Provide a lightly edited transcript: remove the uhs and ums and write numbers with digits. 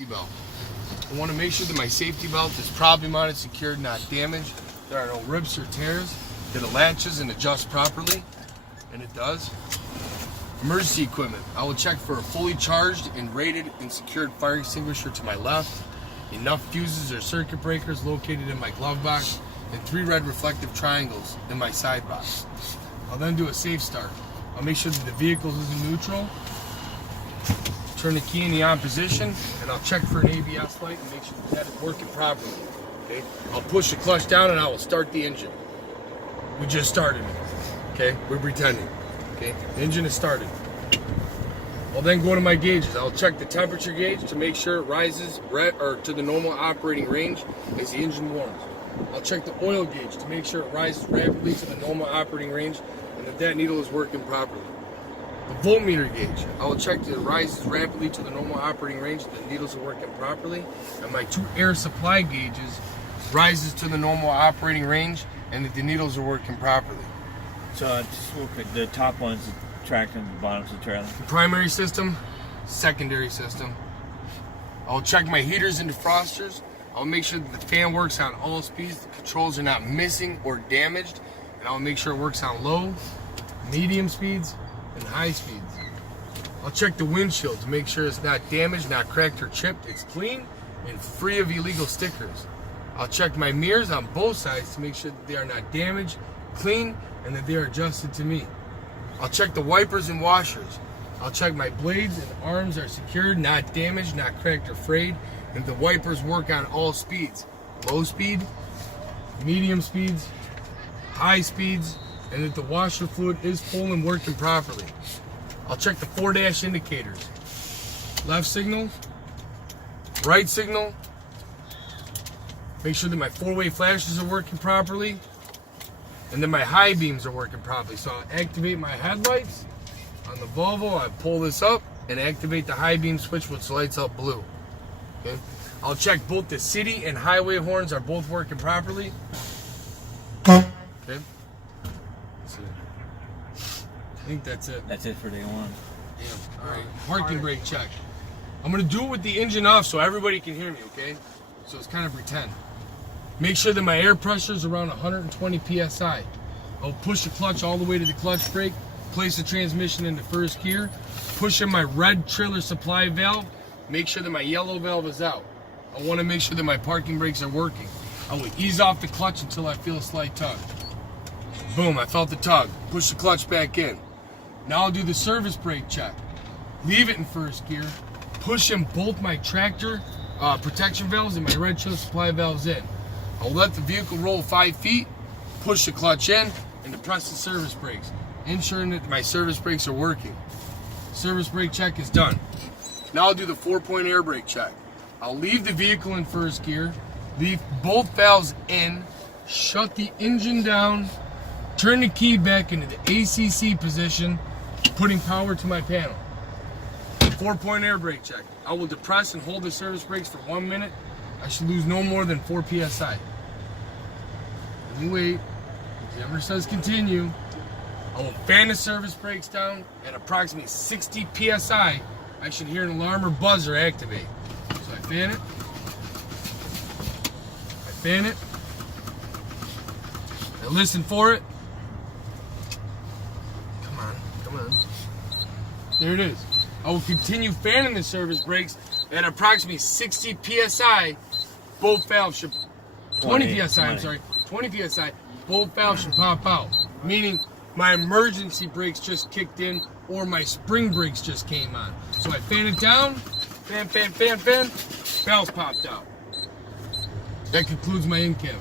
safety belt. I want to make sure that my safety belt is properly mounted, secured, not damaged. There are no rips or tears. That it latches and adjusts properly, and it does. Emergency equipment. I will check for a fully charged and rated and secured fire extinguisher to my left, enough fuses or circuit breakers located in my glove box, and 3 red reflective triangles in my side box. I'll then do a safe start. I'll make sure that the vehicle is in neutral, turn the key in the on position, and I'll check for an ABS light and make sure that is working properly. Okay? I'll push the clutch down and I will start the engine. We just started it. Okay? We're pretending. Okay? The engine is started. I'll then go to my gauges. I'll check the temperature gauge to make sure it rises to the normal operating range as the engine warms. I'll check the oil gauge to make sure it rises rapidly to the normal operating range and that needle is working properly. The voltmeter gauge, I will check that it rises rapidly to the normal operating range and the needles are working properly. And my 2 air supply gauges rises to the normal operating range and that the needles are working properly. So just look at the top one's the tractor and the bottom's the trailer. The primary system, secondary system. I'll check my heaters and defrosters. I'll make sure that the fan works on all speeds, the controls are not missing or damaged, and I'll make sure it works on low, medium speeds, and high speeds. I'll check the windshield to make sure it's not damaged, not cracked or chipped. It's clean and free of illegal stickers. I'll check my mirrors on both sides to make sure that they are not damaged, clean, and that they are adjusted to me. I'll check the wipers and washers. I'll check my blades and arms are secured, not damaged, not cracked or frayed, and the wipers work on all speeds. Low speed, medium speeds, high speeds, and that the washer fluid is full and working properly. I'll check the 4-dash indicators. Left signal, right signal. Make sure that my 4-way flashes are working properly. And then my high beams are working properly. So I'll activate my headlights on the Volvo. I pull this up and activate the high beam switch which lights up blue. Okay. I'll check both the city and highway horns are both working properly. Okay. That's it. I think that's it. That's it for day 1. Yeah. All right. Parking brake check. I'm gonna do it with the engine off so everybody can hear me. Okay. So it's kind of pretend. Make sure that my air pressure is around 120 psi. I'll push the clutch all the way to the clutch brake, place the transmission into first gear, push in my red trailer supply valve, make sure that my yellow valve is out. I want to make sure that my parking brakes are working. I will ease off the clutch until I feel a slight tug. Boom, I felt the tug. Push the clutch back in. Now I'll do the service brake check. Leave it in first gear, push in both my tractor protection valves and my red trailer supply valves in. I'll let the vehicle roll 5 feet, push the clutch in, and depress the service brakes, ensuring that my service brakes are working. Service brake check is done. Now I'll do the 4-point air brake check. I'll leave the vehicle in first gear, leave both valves in, shut the engine down, turn the key back into the ACC position, putting power to my panel. 4-point air brake check. I will depress and hold the service brakes for 1 minute. I should lose no more than 4 psi. Let me wait. The camera says continue. I will fan the service brakes down at approximately 60 psi. I should hear an alarm or buzzer activate. So I fan it. I fan it. I listen for it. Come on. There it is. I will continue fanning the service brakes at approximately 60 psi. Both valves should 20 psi. I'm sorry, 20 psi. Both valves should pop out, meaning my emergency brakes just kicked in or my spring brakes just came on. So I fan it down, fan. Valves popped out. That concludes my in cab.